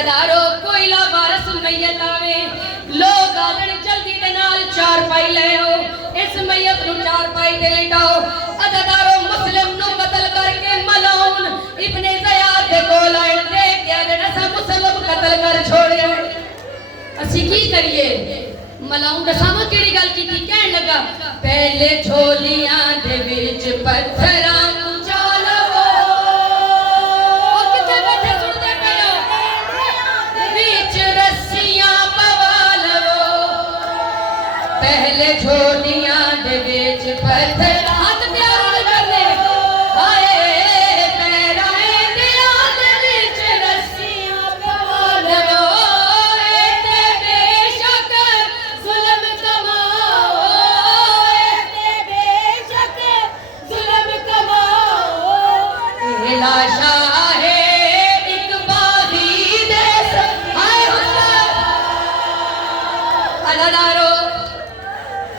अदादारो कोयला वारस मैयत आवे लोग आवन जल्दी दे नाल चार पाई ले आओ इस मैयत नु चार पाई दे लेटाओ अदादारो मुस्लिम नु कत्ल करके मलाउन इब्ने ज़याद दे कोल आए दे के अगर असा मुस्लिम कत्ल कर छोड़े असी की करिए मलाउन दसावा केड़ी गल कीती कहन लगा पहले झोलियां दे विच पत्थरां पहले झोलियां दे विच पत्थर हाथ प्यार करने हाय पैराए दिया दे विच रस्सियां पवा लवो ते बेशक जुल्म कमाओ ते बेशक जुल्म कमाओ लाशा है एक बागी देश हाय अल्लाह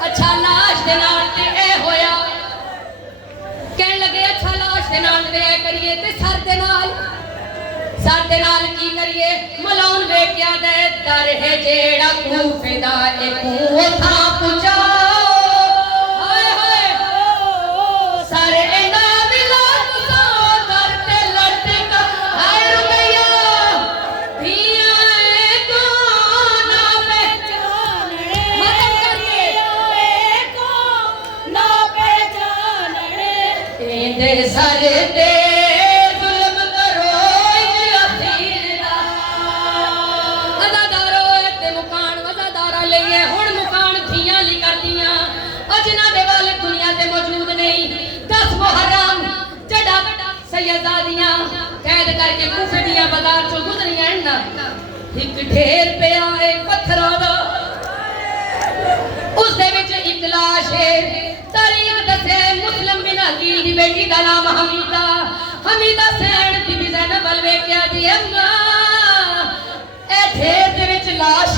अच्छा लाश दे नाल ते ए होया कहन लगे अच्छा लाश दे नाल ते ए करिए ते सर दे नाल की करिए मलाउन वेख्या दे दर है जेड़ा कूफे दा ए कूओ था पुचाओ हाय हाय सर एना मिला तुसा दर ते लटका हाय रुपया धिया ए को ना पहचाने मदद करके दे सर दे जुल्म करो अदादारो ते मुकान वज़ादारा लईए हुण मुकान थियां ली करदियां अजना दे वाले दुनिया ते मौजूद नहीं 10 मुहर्रम जड़ा सैयदादियां कैद करके कूफे दियां बाजार चों गुजरियां ना एक ढेर पिया है पत्थरां दा उस दे विच एक लाश है तारीख दसे मुस्लिम बिन अकील दी बेटी दा नाम हमीदा सैन बीबी ज़ैनब वल वेख्या दी अम्मा ए ढेर दे विच लाश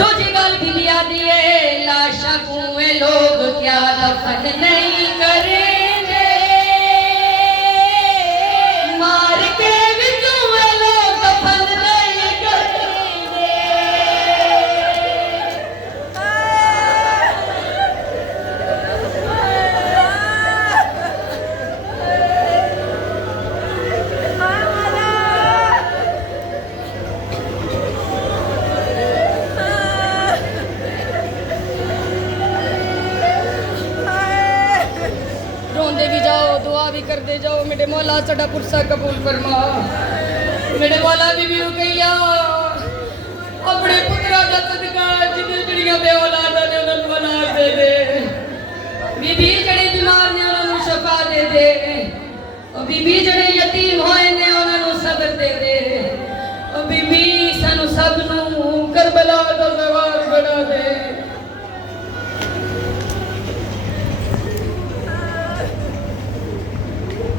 दूजी गल बीबी आदी है लाशा कुएं लोग क्या दफन नहीं करेंगे मार के विचों लोग दफन नहीं करेंगे करते जाओ मेरे मौला साडा पुरसा कबूल फरमा मेरे मौला बीबी रुकैया अपने पुत्रा दा सदका जिन्ने जड़ियां दे औलाद ने उन्हां नूं औलाद दे दे बीबी जड़े बीमार ने उन्हां नूं शफा दे दे ओ बीबी जड़े